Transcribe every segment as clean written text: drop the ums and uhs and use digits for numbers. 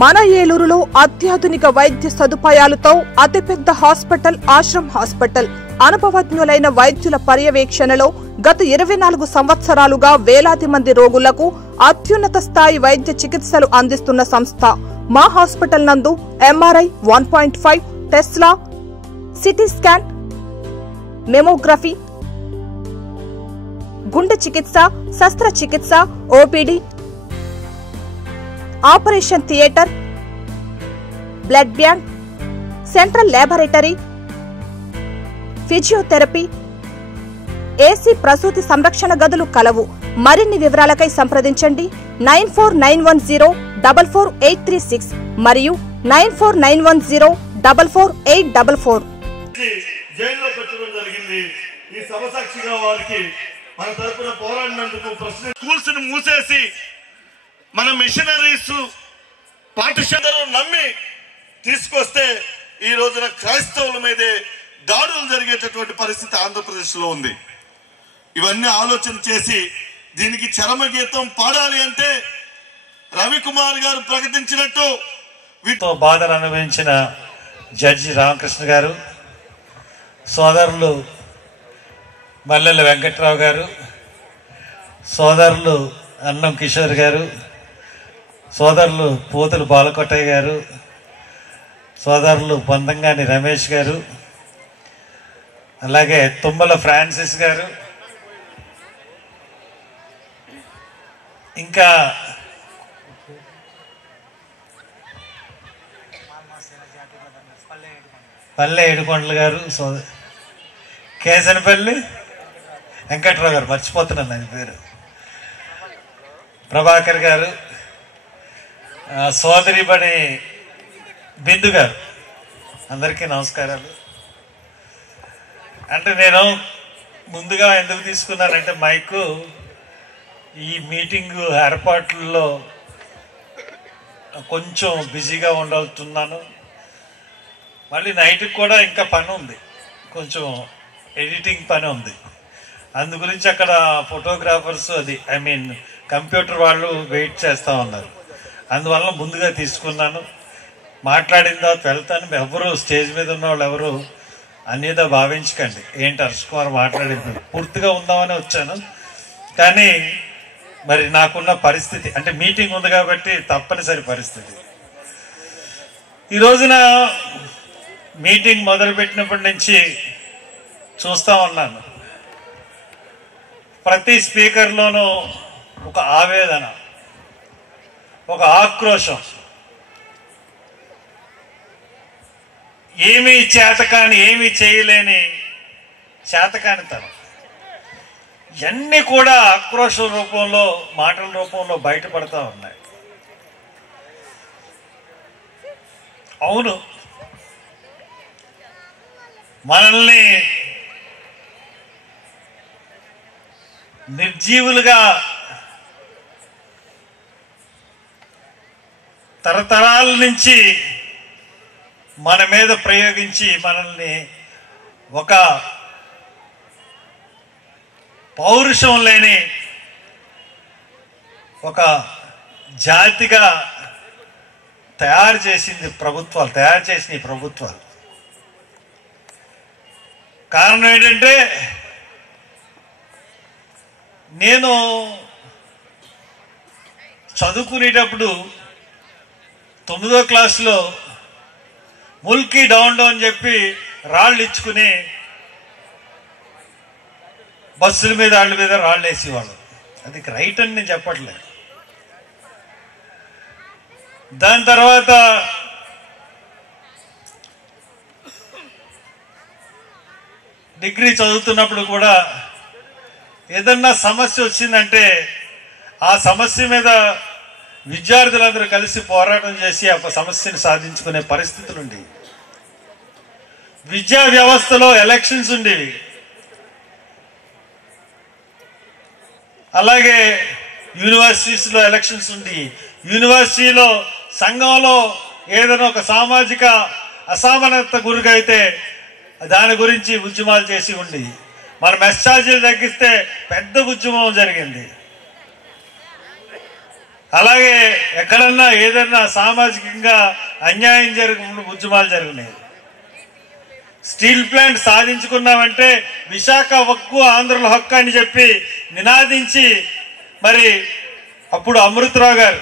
మన ఏలూరులో అత్యాధునిక వైద్య సదుపాయాలతో అతిపెద్ద హాస్పిటల్ ఆశ్రమ్ హాస్పిటల్ అనుభవజ్ఞులైన వైద్యుల పర్యవేక్షణలో గత 24 సంవత్సరాలుగా వేలాది మంది రోగులకు అత్యున్నత స్థాయి వైద్య చికిత్సలు అందిస్తున్న సంస్థ మా హాస్పిటల్ నందు MRI 1.5 Tesla CT scan mammography గుండె చికిత్స శస్త్రచికిత్స OPD operation theatre blood bank central laboratory physiotherapy AC ప్రసూతి సంరక్షణ గదులు కలవు. మరిన్ని వివరాలకై సంప్రదించండి 9491044836 మరియు 9491044844. జైల్లో పెట్టడం జరిగింది. ఈ సభ సాక్షిగా వారికి మన తరపున పోరాడినందుకు స్కూల్స్ ను మూసేసి మన మిషనరీస్ పాఠశాలను నమ్మి తీసుకొస్తే ఈ రోజున క్రైస్తవుల మీదే దాడులు జరిగేటటువంటి పరిస్థితి ఆంధ్రప్రదేశ్ లో ఉంది. ఇవన్నీ ఆలోచన చేసి దీనికి చరమగీతం పాడాలి అంటే రవికుమార్ గారు ప్రకటించినట్టు బాధలు అనుభవించిన జడ్జి రామకృష్ణ గారు, సోదరులు మల్లెల వెంకట్రావు గారు, సోదరులు అన్నం కిషోర్ గారు, సోదరులు పోతులు బాలకొట్టయ్య గారు, సోదరులు పొందంగాని రమేష్ గారు, అలాగే తుమ్మల ఫ్రాన్సిస్ గారు, ఇంకా పల్లె ఏడుకొండలు గారు, కేసనపల్లి వెంకట్రావు గారు, మర్చిపోతున్నాను ఆయన పేరు, ప్రభాకర్ గారు, సోదరిబడి బిందు గారు, అందరికీ నమస్కారాలు. అంటే నేను ముందుగా ఎందుకు తీసుకున్నానంటే మైకు ఈ మీటింగ్ ఏర్పాట్లలో కొంచెం బిజీగా ఉండవుతున్నాను. మళ్ళీ నైట్కి కూడా ఇంకా పని ఉంది, కొంచెం ఎడిటింగ్ పని ఉంది. అందు గురించి అక్కడ ఫోటోగ్రాఫర్స్ కంప్యూటర్ వాళ్ళు వెయిట్ చేస్తూ ఉన్నారు. అందువల్ల ముందుగా తీసుకున్నాను. మాట్లాడిన తర్వాత వెళ్తాను. ఎవరు స్టేజ్ మీద ఉన్న వాళ్ళు ఎవరు అన్యదా భావించకండి. ఏంటి హర్ష్ కుమార్ మాట్లాడింది పూర్తిగా ఉందామని వచ్చాను, కానీ మరి నాకున్న పరిస్థితి అంటే మీటింగ్ ఉంది కాబట్టి తప్పనిసరి పరిస్థితి. ఈ రోజున మీటింగ్ మొదలుపెట్టినప్పటి నుంచి చూస్తూ ఉన్నాను, ప్రతి స్పీకర్లోనూ ఒక ఆవేదన, ఒక ఆక్రోశం, ఏమీ చేతకాని, ఏమీ చేయలేని చేతకానితనం, ఇవన్నీ కూడా ఆక్రోశం రూపంలో, మాటల రూపంలో బయటపడతా ఉన్నాయి. అవును, మనల్ని నిర్జీవులుగా తరతరాల నుంచి మన మీద ప్రయోగించి మనల్ని ఒక పౌరుషం లేని ఒక జాతిగా తయారు చేసిన ఈ ప్రభుత్వాలు. కారణం ఏంటంటే నేను చదువుకునేటప్పుడు 9వ క్లాసులో ముల్కీ డౌన్ అని చెప్పి రాళ్ళు ఇచ్చుకుని బస్సుల మీద వాళ్ళ మీద రాళ్ళు వేసేవాళ్ళు. అది రైట్ అని నేను చెప్పట్లేదు. దాని తర్వాత డిగ్రీ చదువుతున్నప్పుడు కూడా ఏదన్నా సమస్య వచ్చిందంటే ఆ సమస్య మీద విద్యార్థులందరూ కలిసి పోరాటం చేసి ఆ సమస్యను సాధించుకునే పరిస్థితులు ఉండేవి. విద్యా వ్యవస్థలో ఎలక్షన్స్ ఉండేవి. అలాగే యూనివర్సిటీస్లో ఎలక్షన్స్ ఉండేవి. యూనివర్సిటీలో సంఘంలో ఏదైనా ఒక సామాజిక అసమానత గురికైతే దాని గురించి ఉద్యమాలు చేసి ఉండి మన మెస్ ఛార్జీలు తగ్గిస్తే పెద్ద ఉద్యమం జరిగింది. అలాగే ఎక్కడన్నా ఏదన్నా సామాజికంగా అన్యాయం జరిగినప్పుడు ఉద్యమాలు జరిగినాయి. స్టీల్ ప్లాంట్ సాధించుకున్నామంటే విశాఖ హక్కు ఆంధ్రుల హక్కు అని చెప్పి నినాదించి మరి అప్పుడు అమృతరావు గారు,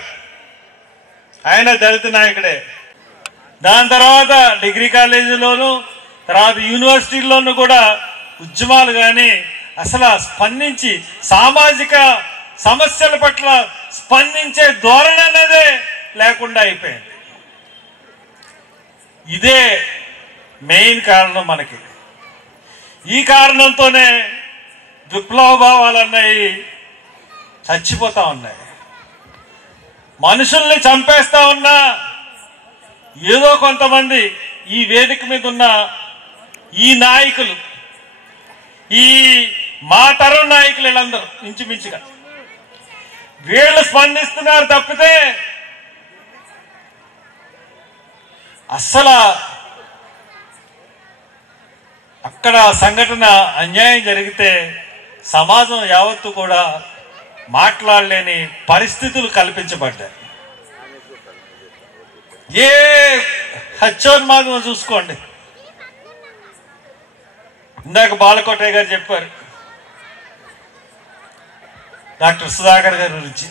ఆయన దళిత నాయకుడే. దాని తర్వాత డిగ్రీ కాలేజీలోను తర్వాత యూనివర్సిటీల్లోనూ కూడా ఉద్యమాలు కానీ అసలు స్పందించి సామాజిక సమస్యల పట్ల స్పందించే ధోరణి అనేదే లేకుండా అయిపోయింది. ఇదే మెయిన్ కారణం మనకి. ఈ కారణంతోనే విప్లవ భావాలు అన్నవి చచ్చిపోతా ఉన్నాయి. మనుషుల్ని చంపేస్తా ఉన్నా ఏదో కొంతమంది ఈ వేదిక మీద ఉన్న ఈ నాయకులు, ఈ మా తరం నాయకులు వీళ్ళందరూ ఇంచుమించుగా వీళ్ళు స్పందిస్తున్నారు తప్పితే అస్సలు అక్కడ సంఘటన అన్యాయం జరిగితే సమాజం యావత్తు కూడా మాట్లాడలేని పరిస్థితులు కల్పించబడ్డాయి. ఏ హత్యోన్మాదం చూసుకోండి. ఇందాక బాలకోటయ్య గారు చెప్పారు డాక్టర్ సుధాకర్ గారి గురించి,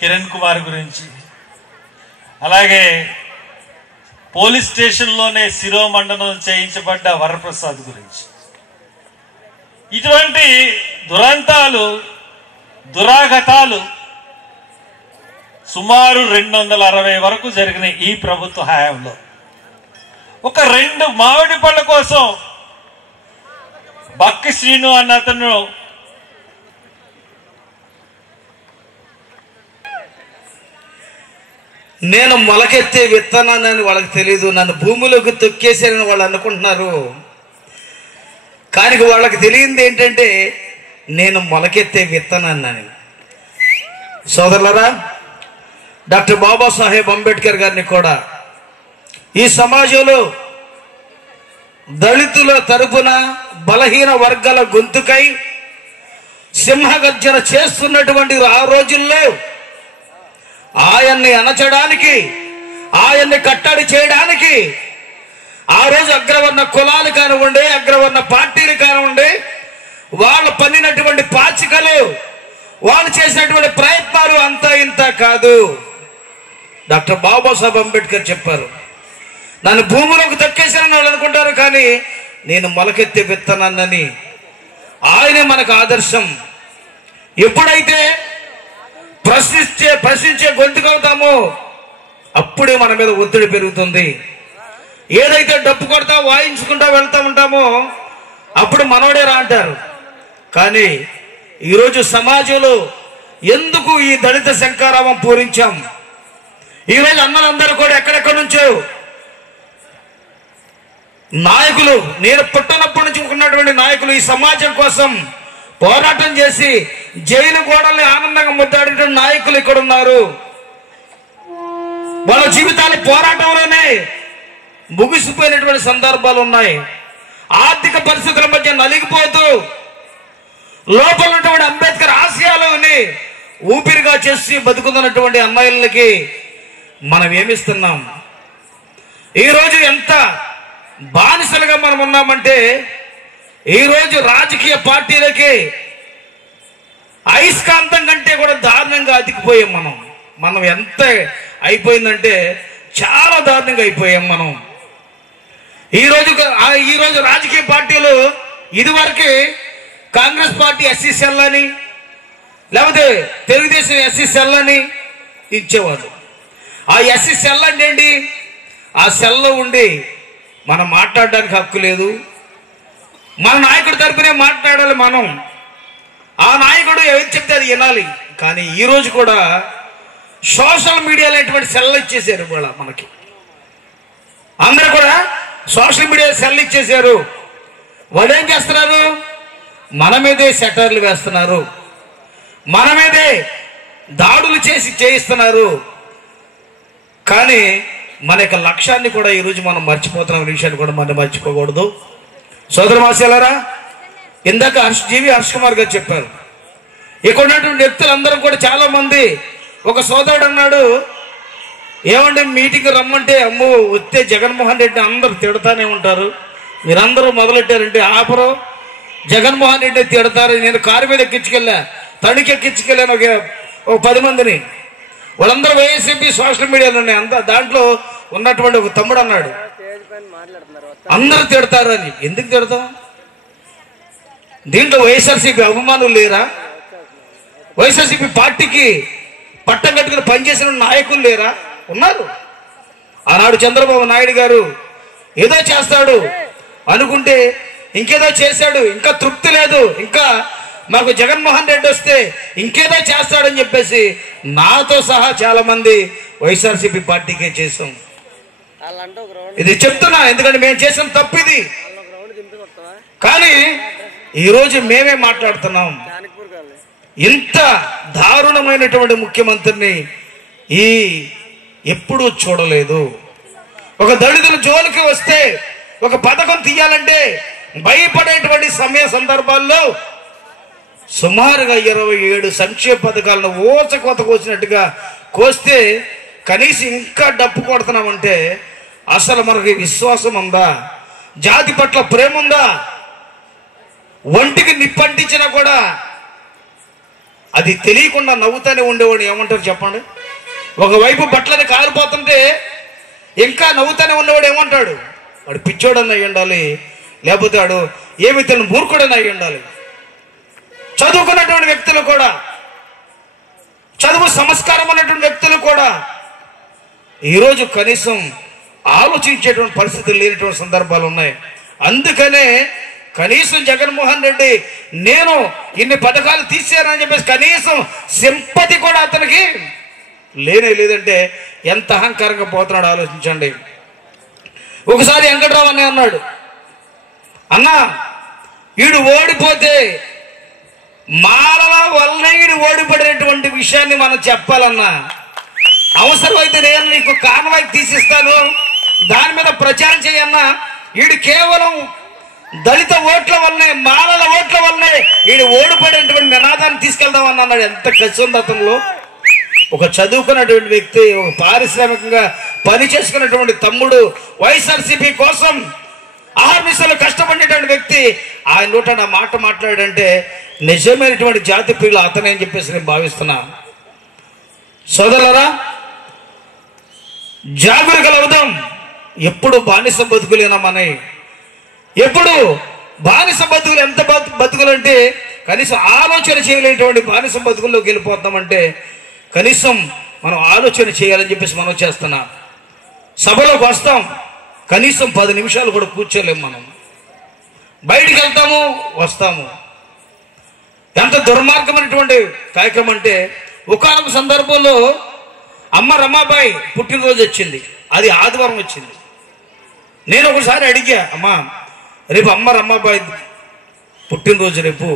కిరణ్ కుమార్ గురించి, అలాగే పోలీస్ స్టేషన్లోనే శిరోమండనం చేయించబడ్డ వరప్రసాద్ గురించి. ఇటువంటి దురంతాలు, దురాఘాతాలు సుమారు 260 వరకు జరిగిన ఈ ప్రభుత్వ హయాంలో ఒక 2 మామిడి పళ్ళ కోసం బక్కి శ్రీను అన్న అతను నేను మొలకెత్తే విత్తనాన్ని వాళ్ళకి తెలీదు, నన్ను భూమిలోకి తొక్కేసారని వాళ్ళు అనుకుంటున్నారు. కానీ వాళ్ళకి తెలియంది ఏంటంటే నేను మొలకెత్తే విత్తనాన్ని. సోదరులరా, డాక్టర్ బాబాసాహెబ్ అంబేద్కర్ గారిని కూడా ఈ సమాజంలో దళితుల తరపున బలహీన వర్గాల గొంతుకై సింహగర్జన చేస్తున్నటువంటి ఆ రోజుల్లో ఆయన్ని అణచడానికి, ఆయన్ని కట్టడి చేయడానికి ఆ రోజు అగ్రవర్ణ కులాలు కానివ్వండి, అగ్రవర్ణ పార్టీలు కానివ్వండి, వాళ్ళు పన్నినటువంటి పాచికలు, వాళ్ళు చేసినటువంటి ప్రయత్నాలు అంతా ఇంత కాదు. డాక్టర్ బాబాసాహెబ్ అంబేద్కర్ చెప్పారు, నన్ను భూమిలోకి తొక్కేసానని వాళ్ళు అనుకుంటారు, కానీ నేను మొలకెత్తే విత్తనాన్నని. ఆయనే మనకు ఆదర్శం. ఎప్పుడైతే ప్రశ్నించే గొంతుకవుతామో అప్పుడే మన మీద ఒత్తిడి పెరుగుతుంది. ఏదైతే డప్పు కొడతా వాయించుకుంటా వెళ్తా ఉంటామో అప్పుడు మనోడే రా అంటారు. కానీ ఈరోజు సమాజంలో ఎందుకు ఈ దళిత శంకారావం పూరించాం? ఈరోజు అన్నలందరూ కూడా ఎక్కడెక్కడి నుంచో నాయకులు, నేను పుట్టినప్పటి నుంచి ఉన్నటువంటి నాయకులు ఈ సమాజం కోసం పోరాటం చేసి జైలు గోడల్ని ఆనందంగా ముద్దాడిన నాయకులు ఇక్కడ ఉన్నారు. వాళ్ళ జీవితాలు పోరాటంలోనే ముగిసిపోయినటువంటి సందర్భాలు ఉన్నాయి. ఆర్థిక పరిస్థితుల మధ్య నలిగిపోతూ లోపల ఉన్నటువంటి అంబేద్కర్ ఆశయాలని ఊపిరిగా చేసి బతుకుతున్నటువంటి అమ్మాయిలకి మనం ఏమిస్తున్నాం? ఈరోజు ఎంత బానిసలుగా మనం ఉన్నామంటే, ఈరోజు రాజకీయ పార్టీలకి అయస్కాంతం కంటే కూడా దారుణంగా అతికిపోయాం మనం ఎంత అయిపోయిందంటే చాలా దారుణంగా అయిపోయాం మనం. ఈరోజు రాజకీయ పార్టీలు ఇదివరకే కాంగ్రెస్ పార్టీ ఎస్సీ సెల్ అని, లేకపోతే తెలుగుదేశం ఎస్సీ సెల్ అని ఇచ్చేవాళ్ళు. ఆ ఎస్సీ సెల్ అంటే ఏంటి? ఆ సెల్లో ఉండి మనం మాట్లాడడానికి హక్కు లేదు, మన నాయకుడి తరపునే మాట్లాడాలి మనం, ఆ నాయకుడు ఎవరు చెప్తే అది వినాలి. కానీ ఈరోజు కూడా సోషల్ మీడియాలో ఎటువంటి సెల్ ఇచ్చేసారు. ఇవాళ మనకి అందరూ కూడా సోషల్ మీడియా సెల్ ఇచ్చేసారు. వాళ్ళు ఏం చేస్తున్నారు? మన మీదే సెటర్లు వేస్తున్నారు, మన మీదే దాడులు చేయిస్తున్నారు. కానీ మన యొక్క లక్ష్యాన్ని కూడా ఈరోజు మనం మర్చిపోతున్న విషయాన్ని కూడా మనం మర్చిపోకూడదు. సోదర మాస్యాలారా, ఇందాక హర్ష్ కుమార్ గారు చెప్పారు, ఇక్కడ ఉన్నటువంటి వ్యక్తులందరూ కూడా చాలా మంది, ఒక సోదరుడు అన్నాడు, ఏమంటే మీటింగ్ రమ్మంటే అమ్మో వస్తే జగన్మోహన్ రెడ్డి అందరూ తిడతానే ఉంటారు, మీరందరూ మొదలెట్టారంటే ఆపరు, జగన్మోహన్ రెడ్డి తిడతారు. నేను కారు మీద ఎక్కించుకెళ్ళా, తణుకు ఎక్కించుకెళ్ళాను ఒక 10 మందిని. వాళ్ళందరూ వైఎస్పీ సోషల్ మీడియాలో ఉన్నాయి. అంతా దాంట్లో ఉన్నటువంటి ఒక తమ్ముడు అన్నాడు, అందరూ తిడతారు అని. ఎందుకు తిడతాం? దీంట్లో వైఎస్ఆర్సీపీ అభిమానులు లేరా? వైఎస్ఆర్సీపీ పార్టీకి పట్టం కట్టుకుని పనిచేసిన నాయకులు లేరా? ఉన్నారు. ఆనాడు చంద్రబాబు నాయుడు గారు ఏదో చేస్తాడు అనుకుంటే ఇంకేదో చేశాడు, ఇంకా తృప్తి లేదు, ఇంకా మాకు జగన్మోహన్ రెడ్డి వస్తే ఇంకేదో చేస్తాడని చెప్పేసి నాతో సహా చాలా మంది వైఎస్ఆర్సీపీ పార్టీకే చేసాం. ఇది చెప్తున్నా, ఎందుకంటే మేము చేసిన తప్పు ఇది. కానీ ఈరోజు మేమే మాట్లాడుతున్నాం. ఇంత దారుణమైనటువంటి ముఖ్యమంత్రిని ఎప్పుడూ చూడలేదు. ఒక దళితుల జోలికి వస్తే, ఒక పథకం తీయాలంటే భయపడేటువంటి సందర్భాల్లో సుమారుగా 27 సంక్షేమ పథకాలను ఊచకోత కోసినట్టుగా కోస్తే కనీసం ఇంకా డప్పు కొడుతున్నామంటే అసలు మనకి విశ్వాసం ఉందా? జాతి పట్ల ప్రేమ ఉందా? ఒంటికి నిప్పంటించినా కూడా అది తెలియకుండా నవ్వుతానే ఉండేవాడు. ఏమంటారు చెప్పండి? ఒకవైపు బట్టలని కాలిపోతుంటే ఇంకా నవ్వుతానే ఉన్నవాడు ఏమంటాడు? వాడు పిచ్చోడని అయి ఉండాలి, లేకపోతే వాడు ఏమి తను మూర్ఖుడని అయి ఉండాలి. చదువుకున్నటువంటి వ్యక్తులు కూడా, చదువు సంస్కారం ఉన్నటువంటి వ్యక్తులు కూడా ఈరోజు కనీసం ఆలోచించేటువంటి పరిస్థితులు లేనటువంటి సందర్భాలు ఉన్నాయి. అందుకనే కనీసం జగన్మోహన్ రెడ్డి నేను ఇన్ని పథకాలు తీసానని చెప్పేసి కనీసం సింపతి కూడా అతనికి లేదంటే ఎంత అహంకారంగా పోతున్నాడు ఆలోచించండి. ఒకసారి వెంకట్రావు అన్నయ్య అన్నాడు, అన్నా వీడు ఓడిపోతే మాలల వల్లనే వీడు ఓడిపడినటువంటి విషయాన్ని మనం చెప్పాలన్నా, అవసరమైతే నేను నీకు కాన్వాయ్ తీసిస్తాను, దాని మీద ప్రచారం చేయన్నా, వీడు కేవలం దళిత ఓట్ల వల్లనే, మాలల ఓట్ల వల్లనే వీడు ఓడిపడేటువంటి నినాదాన్ని తీసుకెళ్దామని అన్నాడు. ఎంత కసి ఉంది అతనిలో. ఒక చదువుకున్నటువంటి వ్యక్తి, ఒక పారిశ్రామికంగా పని చేసుకున్నటువంటి తమ్ముడు, వైఎస్ఆర్సీపీ కోసం ఆహర్నిశలు కష్టపడేటువంటి వ్యక్తి ఆయన నోట నా మాట మాట్లాడంటే నిజమైనటువంటి జాతి ప్రియులు అతనే అని చెప్పేసి నేను భావిస్తున్నా. సోదరులారా, జాగరూకలు అవుదాం. ఎప్పుడు బానిస బతుకులేనా మన, ఎప్పుడు బానిస బతుకులు, ఎంత బతుకులు అంటే కనీసం ఆలోచన చేయలేటువంటి బానిస బతుకుల్లోకి వెళ్ళిపోతామంటే కనీసం మనం ఆలోచన చేయాలని చెప్పేసి మనం చేస్తున్నాం. సభలోకి వస్తాం, కనీసం 10 నిమిషాలు కూడా కూర్చోలేము. మనం బయటికి వెళ్తాము, వస్తాము. ఎంత దుర్మార్గమైనటువంటి కార్యక్రమం అంటే, ఒకానొక సందర్భంలో అమ్మ రమాబాయి పుట్టినరోజు వచ్చింది, అది ఆదివారం వచ్చింది. నేను ఒకసారి అడిగా, అమ్మా రేపు అమ్మ రమాబాయి పుట్టినరోజు, రేపు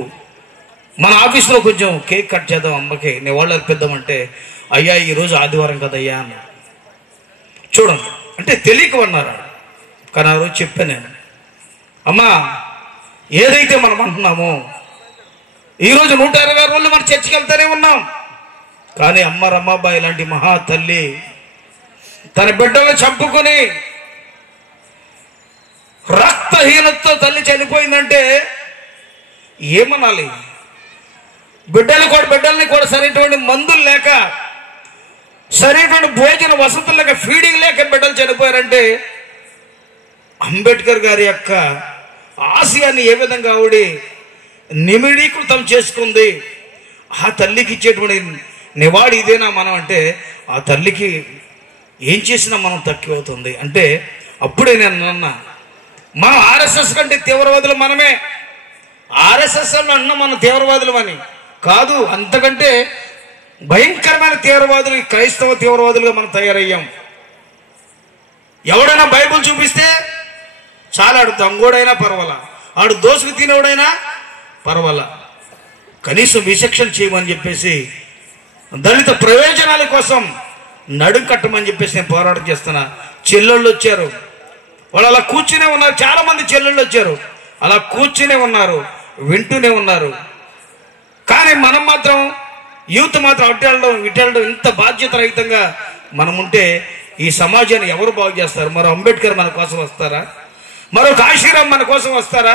మన ఆఫీస్లో కొంచెం కేక్ కట్ చేద్దాం అమ్మకి, నేను వాళ్ళు అర్పిద్దామంటే, అయ్యా ఈరోజు ఆదివారం కదయ్యా అన్నాడు. చూడండి, అంటే తెలియకమన్నారు. కానీ ఆ రోజు చెప్పాను నేను, అమ్మా ఏదైతే మనం అంటున్నామో ఈరోజు 120 రోజులు మనం చర్చికి వెళ్తూనే ఉన్నాం. కానీ అమ్మ రమాబాయి లాంటి మహా తల్లి తన బిడ్డలను చంపుకొని రక్తహీనతతో తల్లి చనిపోయిందంటే ఏమనాలి? బిడ్డల్ని కూడా సరైనటువంటి మందులు లేక, సరైనటువంటి భోజన వసతులు లేక, ఫీడింగ్ లేక బిడ్డలు చనిపోయారంటే అంబేద్కర్ గారి యొక్క ఆశయాన్ని ఏ విధంగా ఆవిడ నిమిడీకృతం చేసుకుంది, ఆ తల్లికి ఇచ్చేటువంటి నివాళి ఇదేనా మనం అంటే, ఆ తల్లికి ఏం చేసినా మనం తక్కువ అవుతుంది అంటే. అప్పుడే నేను అన్నా, మనం ఆర్ఎస్ఎస్ కంటే తీవ్రవాదులు మనమే. ఆర్ఎస్ఎస్ అని అన్నా మనం తీవ్రవాదులు అని కాదు, అంతకంటే భయంకరమైన తీవ్రవాదులు, క్రైస్తవ తీవ్రవాదులుగా మనం తయారయ్యాం. ఎవడైనా బైబుల్ చూపిస్తే చాలా, ఆడు దొంగోడైనా పర్వాలా, ఆడు దోసుకు తినేవాడైనా పర్వాలా, కనీసం విచక్షణ చేయమని చెప్పేసి దళిత ప్రయోజనాల కోసం నడుం కట్టమని చెప్పేసి నేను పోరాటం చేస్తున్నా. చెల్లెళ్ళు వచ్చారు, వాళ్ళు అలా కూర్చునే ఉన్నారు. చాలా మంది చెల్లెళ్ళు వచ్చారు, అలా కూర్చునే ఉన్నారు, వింటూనే ఉన్నారు. కానీ మనం మాత్రం యూత్ మాత్రం ఇటెళ్ళడం ఇంత బాధ్యత రహితంగా మనం ఉంటే ఈ సమాజాన్ని ఎవరు బాగు చేస్తారు? మరో అంబేద్కర్ మన కోసం వస్తారా? మరో కాశీరాం మన కోసం వస్తారా?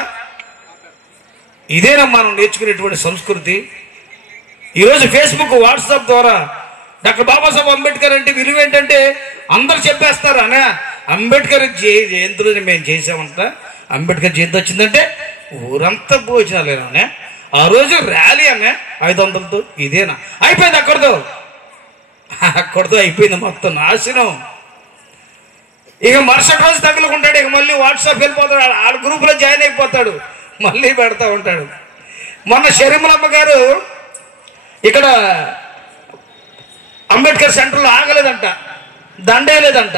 ఇదేనా మనం నేర్చుకునేటువంటి సంస్కృతి? ఈరోజు ఫేస్బుక్, వాట్సాప్ ద్వారా డాక్టర్ బాబాసాహెబ్ అంబేద్కర్ అంటే విలువ ఏంటంటే అందరు చెప్పేస్తారు అనే అంబేద్కర్ జయంతులు మేము చేసామంట. అంబేద్కర్ జయంతి వచ్చిందంటే ఊరంతా భోజనాలేనా? ఆ రోజు ర్యాలీ అనే 500తో. ఇదేనా? అయిపోయింది అక్కడితో అయిపోయింది, మొత్తం నాశనం. ఇక మరుసటి రోజు తగులుకుంటాడు, ఇక మళ్ళీ వాట్సాప్ వెళ్ళిపోతాడు, ఆ గ్రూప్లో జాయిన్ అయిపోతాడు, మళ్ళీ పెడతా ఉంటాడు. మొన్న షరీములమ్మ గారు ఇక్కడ అంబేద్కర్ సెంటర్లో ఆగలేదంట, దండేయలేదంట.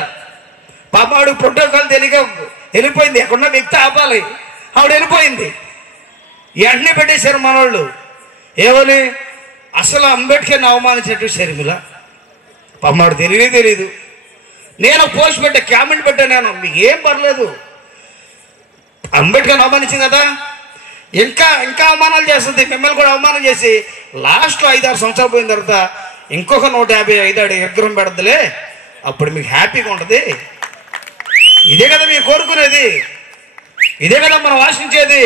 పాప ఆవిడ ప్రోటోకాల్ తెలియక వెళ్ళిపోయింది, ఎక్కడున్న వ్యక్తి ఆపాలి, ఆవిడ వెళ్ళిపోయింది. వెంటనే పెట్టేశారు మనోళ్ళు. ఏమని? అసలు అంబేద్కర్ని అవమానించినట్టు షరీముల పాప ఆవిడ తెలియదు. నేను పోస్ట్ పెట్టా, కామెంట్ పెట్టా, నేను మీకు ఏం పర్లేదు, అంబేద్కర్ని అవమానించింది కదా, ఇంకా అవమానాలు చేస్తుంది, మిమ్మల్ని కూడా అవమానం చేసి లాస్ట్లో 5-6 సంవత్సరాలు పోయిన తర్వాత ఇంకొక 155 విగ్రహం పెడద్దులే, అప్పుడు మీకు హ్యాపీగా ఉంటుంది. ఇదే కదా మీరు కోరుకునేది, ఇదే కదా మనం ఆశించేది.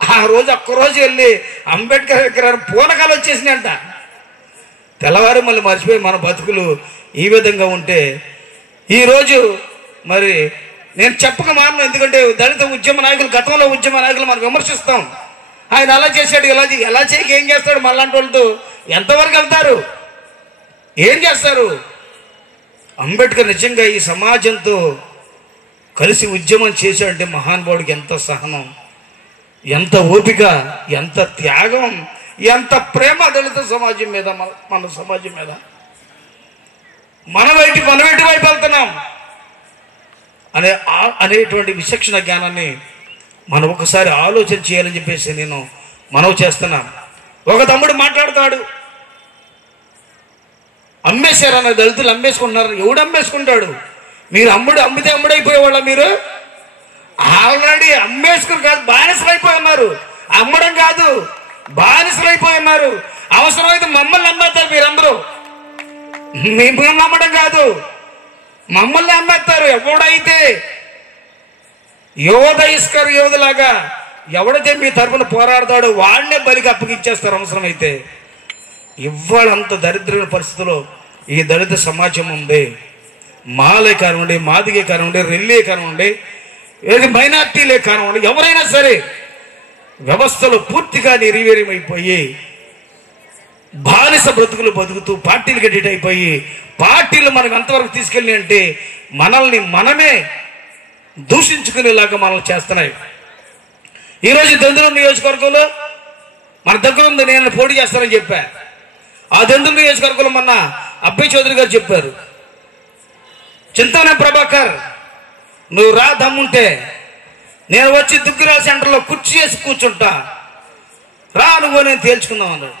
ఆ రోజు ఒక్కరోజు వెళ్ళి అంబేద్కర్ విగ్రహాన్ని పూనకాలు వచ్చేసినాయంట. తెల్లవారు మళ్ళీ మర్చిపోయి మన బతుకులు ఈ విధంగా ఉంటే ఈరోజు మరి నేను చెప్పక మాను. ఎందుకంటే దళిత ఉద్యమ నాయకులు, గతంలో ఉద్యమ నాయకులు మనం విమర్శిస్తాం. ఆయన అలా చేశాడు, ఎలా చేయక ఏం చేస్తాడు, మళ్ళాంటి వాళ్ళతో ఎంతవరకు వెళ్తారు, ఏం చేస్తారు? అంబేద్కర్ నిజంగా ఈ సమాజంతో కలిసి ఉద్యమం చేశాడంటే మహానుభావుడికి ఎంత సహనం, ఎంత ఓపిక, ఎంత త్యాగం, ఎంత ప్రేమ దళిత సమాజం మీద, మన సమాజం మీద. మన వైపు వెళ్తున్నాం అనేటువంటి విచక్షణ జ్ఞానాన్ని మనం ఒకసారి ఆలోచన చేయాలని చెప్పేసి నేను మనవి చేస్తున్నా. ఒక తమ్ముడు మాట్లాడతాడు, అమ్మేశారన్న దళితులు అమ్మేసుకుంటున్నారు. ఎవడు అమ్మేసుకుంటాడు? మీరు అమ్మితే అమ్ముడైపోయేవాళ్ళ? మీరు ఆల్రెడీ అమ్మేసుకుని కాదు, బానిసలు అయిపోయి ఉన్నారు. అమ్మడం కాదు, బానిసలు అయిపోయి ఉన్నారు. అవసరమైతే మమ్మల్ని అమ్మేస్తారు మీరందరూ. మిమ్మల్ని అమ్మడం కాదు, మమ్మల్ని అమ్మేస్తారు. ఎవడైతే యోధలాగా ఎవడైతే మీ తరఫున పోరాడతాడో వాడినే బలికి అప్పగిచ్చేస్తారు అవసరమైతే. ఇవ్వాలంత దరిద్రమైన పరిస్థితిలో ఈ దళిత సమాజం ఉంది. మాలే కానివ్వండి, మాదిగే కానివ్వండి, రెల్లే కానివ్వండి, ఏది మైనార్టీలే కానివ్వండి, ఎవరైనా సరే వ్యవస్థలో పూర్తిగా నిర్వీర్యమైపోయి బానిస బ్రతుకులు బతుకుతూ పార్టీలు గడ్డిట్ అయిపోయి పార్టీలు మనం ఎంతవరకు తీసుకెళ్ళి అంటే మనల్ని మనమే దూషించుకునేలాగా మనల్ని చేస్తున్నాయి. ఈరోజు దెందులూరు నియోజకవర్గంలో మన దగ్గర ఉంది, నేను పోటీ చేస్తానని చెప్పా. ఆ దెందులూరు నియోజకవర్గంలో మొన్న అబ్బాయి చౌదరి గారు చెప్పారు, చింతన ప్రభాకర్ నువ్వు రా, దమ్ముంటే నేను వచ్చి దుగ్గిరాల సెంటర్లో కుర్చీ వేసి కూర్చుంటా, రా నువ్వు నేను తేల్చుకుందాం అన్నాడు.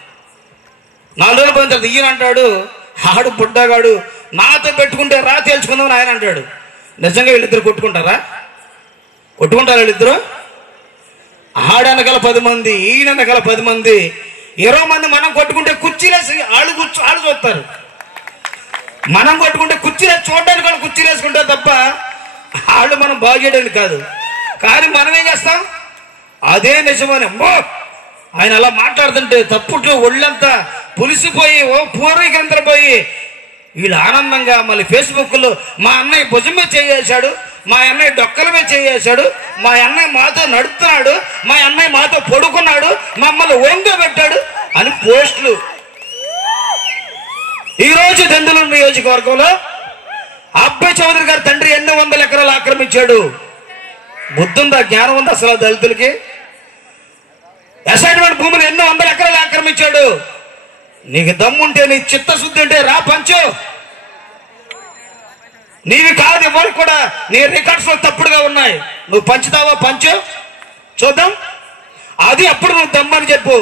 4 రోజులు పోయిన తర్వాత ఈయన అంటాడు, ఆడు బుడ్డగాడు నాతో పెట్టుకుంటే రా తేల్చుకుందాం ఆయన అంటాడు. నిజంగా వీళ్ళిద్దరు కొట్టుకుంటారా? వీళ్ళిద్దరు? ఆడనగల 10 మంది, ఈయననగల 10 మంది, 20 మంది మనం కొట్టుకుంటే కుర్చీలేసి ఆళ్ళు చూస్తారు. మనం కొట్టుకుంటే కుర్చీలేసి చూడడానికి వాళ్ళు కుర్చీలు వేసుకుంటారు తప్ప వాళ్ళు మనం బాగు చేయడానికి కాదు. కానీ మనం ఏం చేస్తాం? అదే నిజమని అమ్మో ఆయన అలా మాట్లాడుతుంటే తప్పుట్లో ఒళ్ళంతా పులిసిపోయి పూర్వీకరించబోయి వీళ్ళు ఆనందంగా మళ్ళీ ఫేస్బుక్లో మా అన్నయ్య భుజం మీద చేయేశాడు, మా అన్నయ్య డొక్కల మీద చేయేశాడు, మా అన్నయ్య మాతో నడుస్తున్నాడు, మా అన్నయ్య మాతో పడుకున్నాడు, మమ్మల్ని ఒంగబెట్టాడు అని పోస్టులు. ఈరోజు దెందులూరు నియోజకవర్గంలో అబ్బాయి చౌదరి గారి తండ్రి ఎన్ని 100 ఎకరాలు ఆక్రమించాడు. బుద్ధుందా, జ్ఞానం ఉందా అసలు దళితులకి? అసైన్మెంట్ భూములు ఎన్నో 100 ఎకరాలు ఆక్రమించాడు. నీకు దమ్ముంటే, నీ చిత్తశుద్ధి ఉంటే రా పంచు. నీవి కాదు ఎవరికి కూడా, నీ రికార్డ్స్ లో తప్పుడుగా ఉన్నాయి, నువ్వు పంచుతావా? పంచు చూద్దాం. అది అప్పుడు నువ్వు దమ్మని చెప్పు,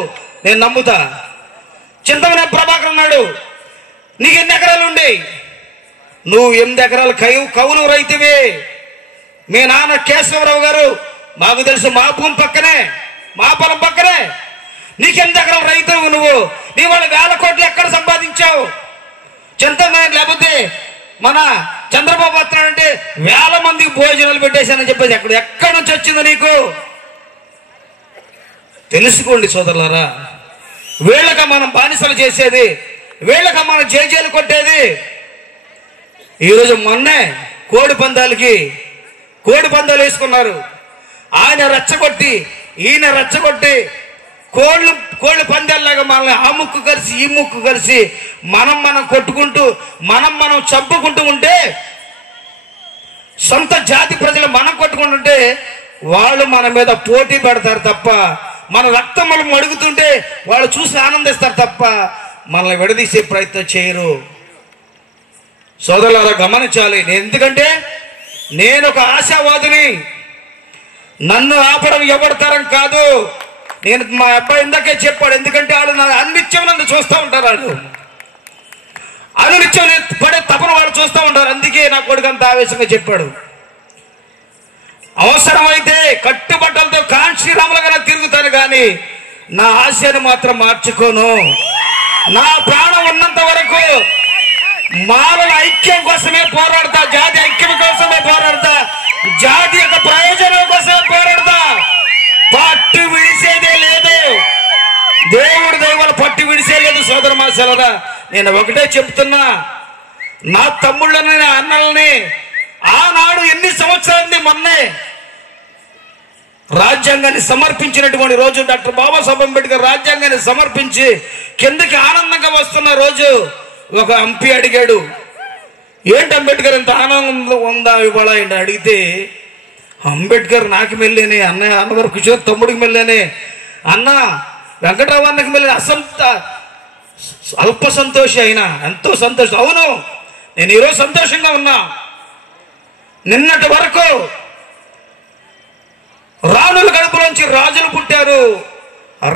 నేను నమ్ముతా. చింతమనే ప్రభాకర్ ఉన్నాడు, నీకు ఎన్ని ఎకరాలు ఉండే? నువ్వు 8 ఎకరాలు కౌలు రైతువే. మీ నాన్న కేశవరావు గారు మాకు తెలుసు, మా భూమి పక్కనే, మా పొలం పక్కనే నీకెంత ఎకరం రైతువు నువ్వు? నీ వాళ్ళు 1000 కోట్లు ఎక్కడ సంపాదించావు? చింతమనే లేకపోతే మన చంద్రబాబు వస్తున్నాడంటే 1000 మందికి భోజనాలు పెట్టేశానని చెప్పేసి ఎక్కడి నుంచి వచ్చింది నీకు? తెలుసుకోండి సోదరులారా, వీళ్ళక మనం బానిసలు చేసేది, వీళ్ళక మనం జేజేలు కొట్టేది. ఈరోజు మొన్నే కోడి పందాలు వేసుకున్నారు. ఆయన రెచ్చగొట్టి ఈయన రెచ్చగొట్టి కోళ్ళు పందాల్లాగా మనల్ని ఆ ముక్కు కలిసి ఈ ముక్కు కలిసి మనం కొట్టుకుంటూ మనం చంపుకుంటూ ఉంటే, సొంత జాతి ప్రజలు మనం కొట్టుకుంటుంటే వాళ్ళు మన మీద పోటీ పెడతారు తప్ప, మన రక్తం మనం అడుగుతుంటే వాళ్ళు చూసి ఆనందిస్తారు తప్ప మనల్ని విడదీసే ప్రయత్నం చేయరు. సోదరులారా గమనించాలి. ఎందుకంటే నేను ఒక ఆశావాదిని. నన్ను ఆపడం ఎవడతారం కాదు. నేను మా అబ్బాయి ఇందాకే చెప్పాడు, ఎందుకంటే వాళ్ళు అనిత్యం నన్ను చూస్తూ ఉంటారు. వాళ్ళు అనునిత్యం నేను పడే తపన వాళ్ళు చూస్తూ ఉంటారు. అందుకే నా కొడుకు అంత ఆవేశంగా చెప్పాడు. అవసరమైతే కట్టుబట్టలతో కాంక్షీరాములుగా తిరుగుతాను కానీ నా ఆశను మాత్రం మార్చుకోను. నా ప్రాణం ఉన్నంత వరకు మానవ ఐక్యం కోసమే పోరాడతా, జాతి ఐక్యం కోసమే పోరాడతా, జాతి యొక్క ప్రయోజనం కోసమే పోరాడతా. పట్టు విడిసేదే లేదు, దేవుడి దైవాలు పట్టు విడిసే లేదు. సోదర మాసలరా, నేను ఒకటే చెప్తున్నా, నా తమ్ముళ్ళని నా అన్నలని ఆనాడు ఎన్ని సంవత్సరాలు మొన్నే రాజ్యాంగాన్ని సమర్పించినటువంటి రోజు, డాక్టర్ బాబాసాహెబ్ అంబేద్కర్ రాజ్యాంగాన్ని సమర్పించి కిందకి ఆనందంగా వస్తున్న రోజు ఒక ఎంపీ అడిగాడు, ఏంటి అంబేద్కర్ ఇంత ఆనందం ఉందా ఇవాళ ఏంటి అడిగితే, అంబేద్కర్ నాకు మెల్లేనే అన్నయ్య, అన్నగారు కిషోర్ తమ్ముడికి మెల్లేనే, అన్న వెంకటరావానికి మెల్లేనే, అల్ప సంతోషి అయినా ఎంతో సంతోషం. అవును, నేను ఈరోజు సంతోషంగా ఉన్నా. నిన్నటి వరకు రాణుల కడుపులోంచి రాజులు పుట్టారు,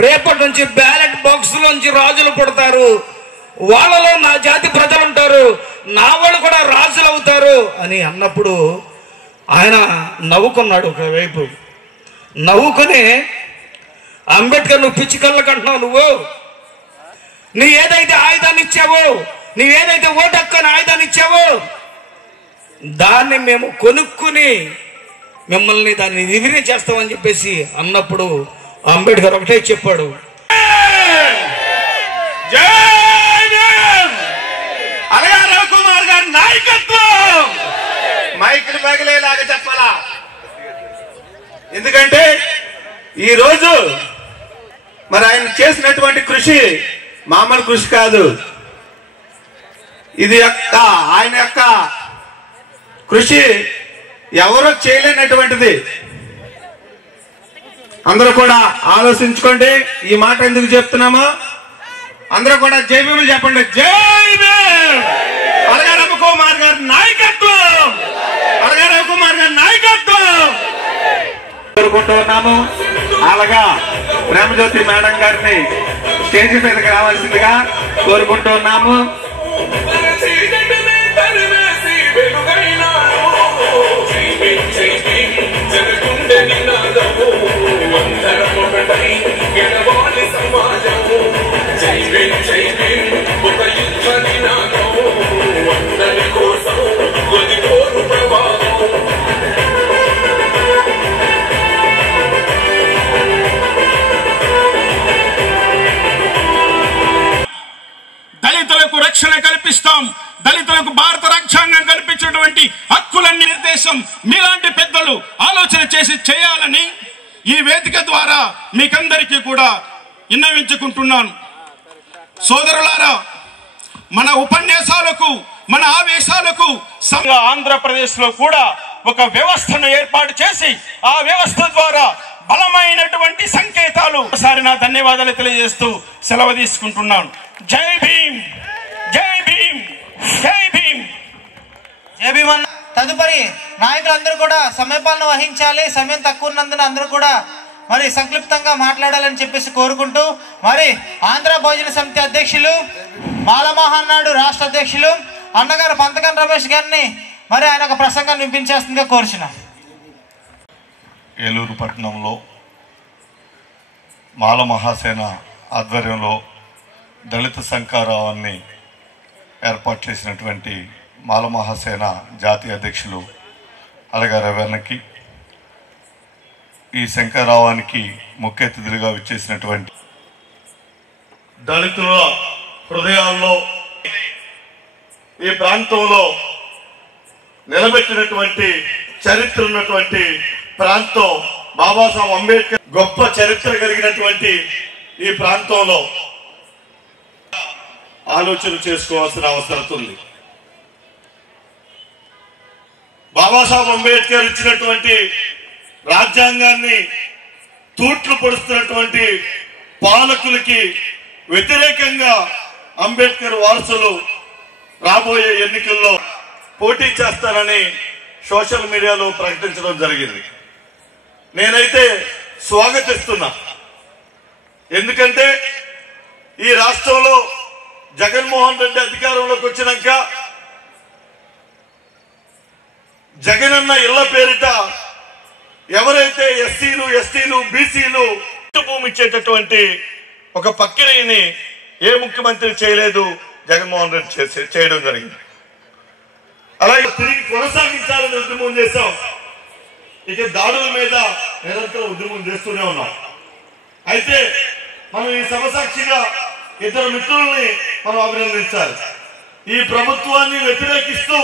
రేపటి నుంచి బ్యాలెట్ బాక్స్ లోంచి రాజులు పుడతారు, వాళ్ళలో నా జాతి ప్రజలు ఉంటారు, నా వాళ్ళు కూడా రాజులు అవుతారు అని అన్నప్పుడు ఆయన నవ్వుకున్నాడు. ఒకవైపు నవ్వుకుని, అంబేద్కర్ నువ్వు పిచ్చి కళ్ళకు అంటున్నావు, నువ్వు ఏదైతే ఆయుధాన్ని ఇచ్చావో, నువ్వేదైతే ఓటు హక్కు అని ఆయుధాన్ని ఇచ్చావో దాన్ని మేము కొనుక్కుని మిమ్మల్ని దాన్ని రివినే చేస్తామని చెప్పేసి అన్నప్పుడు అంబేద్కర్ ఒకటే చెప్పాడు, అలాగే రవికుమార్ గారి నాయకత్వం మైకులు పగిలేలాగా చెప్పాలా. ఎందుకంటే ఈరోజు మరి ఆయన చేసినటువంటి కృషి మామూలు కృషి కాదు. ఇది ఆయన యొక్క కృషి ఎవరో చేయలేనటువంటిది. అందరూ కూడా ఆలోచించుకోండి. ఈ మాట ఎందుకు చెప్తున్నామో అందరూ కూడా జై భీములు చెప్పండి. జై భీమ్. అలాగే రవికుమార్ గారి నాయకత్వం, అలాగే రవికుమార్ గారి నాయకత్వం కోరుకుంటూ ఉన్నాము. అలాగా ప్రేమజ్యోతి మేడం గారిని స్టేజ్ మీదకి రావాల్సిందిగా కోరుకుంటూ ఉన్నాము. దళితులకు రక్షణ కల్పిస్తాం, దళితులకు భారత రాజ్యాంగం కల్పించినటువంటి హక్కులన్నీ నిర్దేశం మీలాంటి పెద్దలు ఆలోచన చేసి చేయాలని ఈ వేదిక ద్వారా మీకందరికీ కూడా విన్నవించుకుంటున్నాను. సోదరులారా, మన ఉపన్యాసాలకు, మన ఆవేశాలకు ఆంధ్రప్రదేశ్ లో కూడా ఒక వ్యవస్థను ఏర్పాటు చేసి ఆ వ్యవస్థ ద్వారా బలమైనటువంటి సంకేతాలు ఒకసారి నా ధన్యవాదాలు తెలియజేస్తూ సెలవు తీసుకుంటున్నాను. జై భీమ్, జై భీమ్, జై భీమ్, జై భీమ్. తదుపరి నాయకులందరూ కూడా సమయపాలన వహించాలి. సమయం తక్కువ ఉన్నందున అందరూ కూడా మరి సంక్లిప్తంగా మాట్లాడాలని చెప్పేసి కోరుకుంటూ, మరి ఆంధ్ర భోజన సమితి అధ్యక్షులు, మాలమహానాడు రాష్ట్ర అధ్యక్షులు అన్నగారు పంతకం రమేష్ గారిని మరి ఆయన ఒక ప్రసంగాన్ని వినిపించేస్తుందిగా కోరుచున్నాం. ఏలూరు పట్టణంలో మాల మహాసేన ఆధ్వర్యంలో దళిత శంఖారావాన్ని ఏర్పాటు చేసినటువంటి మాల మహాసేన జాతీయ అధ్యక్షులు అలగా రవీణకి, ఈ శంఖారావానికి ముఖ్య అతిథులుగా విచ్చేసినటువంటి దళితుల హృదయాల్లో ఈ ప్రాంతంలో నిలబెట్టినటువంటి చరిత్ర ఉన్నటువంటి ప్రాంతం బాబాసాహెబ్ అంబేద్కర్ గొప్ప చరిత్ర కలిగినటువంటి ఈ ప్రాంతంలో ఆలోచన చేసుకోవాల్సిన అవసరం ఉంది. బాబాసాహెబ్ అంబేద్కర్ ఇచ్చినటువంటి రాజ్యాంగాన్ని తూట్లు పొడుస్తున్నటువంటి పాలకులకి వ్యతిరేకంగా అంబేద్కర్ వారసులు రాబోయే ఎన్నికల్లో పోటీ చేస్తారని సోషల్ మీడియాలో ప్రకటించడం జరిగింది. నేనైతే స్వాగతిస్తున్నా. ఎందుకంటే ఈ రాష్ట్రంలో జగన్మోహన్ రెడ్డి అధికారంలోకి వచ్చినాక జగనన్న ఇళ్ల పేరిట ఎవరైతే ఎస్సీలు, ఎస్టీలు, బీసీలు భూమి ఇచ్చేటటువంటి ఒక ప్రక్రియని ఏ ముఖ్యమంత్రి చేయలేదు, జగన్మోహన్ రెడ్డి చేయడం జరిగింది. అలాగే తిరిగి కొనసాగించాలని ఉద్యమం చేశాం. ఇక దాడుల మీద నిరంతరం ఉద్యమం చేస్తూనే ఉన్నాం. అయితే మనం ఈ సమసాక్షిగా ఇద్దరు మిత్రుల్ని మనం అభినందించాలి. ఈ ప్రభుత్వాన్ని వ్యతిరేకిస్తూ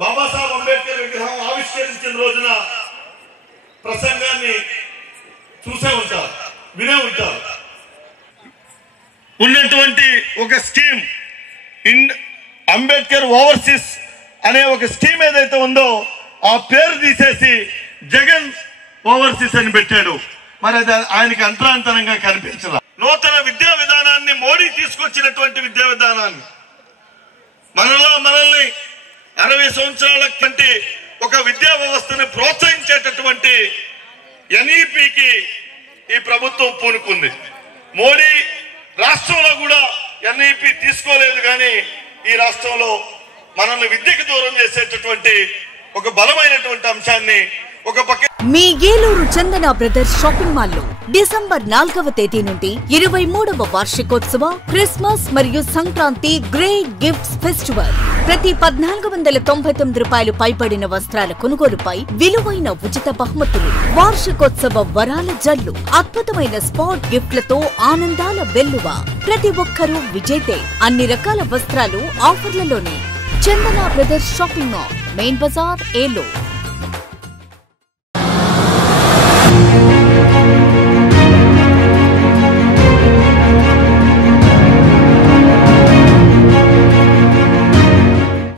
బాబాసాహెబ్ అంబేద్కర్ విగ్రహం ఆవిష్కరించిన రోజున ప్రసంగాన్ని చూసే ఉంటారు, వినే ఉంటారు. ఉన్నటువంటి ఒక స్కీమ్ అంబేద్కర్ ఓవర్సీస్ అనే ఒక స్కీమ్ ఏదైతే ఉందో ఆ పేరు తీసేసి జగన్ ఓవర్సీస్ అని పెట్టాడు. మరి అది ఆయనకి అంతరాంతరంగా కనిపించదు. నూతన విద్యా విధానాన్ని మోడీ తీసుకొచ్చినటువంటి విద్యా విధానాన్ని మనల్ని 60 సంవత్సరాల కంటే ఒక విద్యా వ్యవస్థని ప్రోత్సహించేటటువంటి ఎన్ఈపికి ఈ ప్రభుత్వం పూనుకుంది. మోడీ రాష్ట్రంలో కూడా ఎన్ఈపి తీసుకోలేదు, కానీ ఈ రాష్ట్రంలో మనల్ని విద్యకు దూరం చేసేటటువంటి ఒక బలమైనటువంటి అంశాన్ని ఒక పక్క మీ ఏలూరు చందన బ్రదర్స్ షాపింగ్ మాల్ లో డిసెంబర్ 4వ తేదీ నుండి 23వ వార్షికోత్సవ క్రిస్మస్ మరియు సంక్రాంతి గ్రేట్ గిఫ్ట్స్ ఫెస్టివల్. ప్రతి 1499 రూపాయలు పైబడిన వస్త్రాల కొనుగోలుపై విలువైన ఉచిత బహుమతులు, వార్షికోత్సవ వరాల జల్లు, అద్భుతమైన స్పాట్ గిఫ్ట్లతో ఆనందాల వెల్లువ. ప్రతి ఒక్కరూ విజేతే. అన్ని రకాల వస్త్రాలు ఆఫర్లలోనే. Chandana brothers shopping mall, main Bazar, Eluru.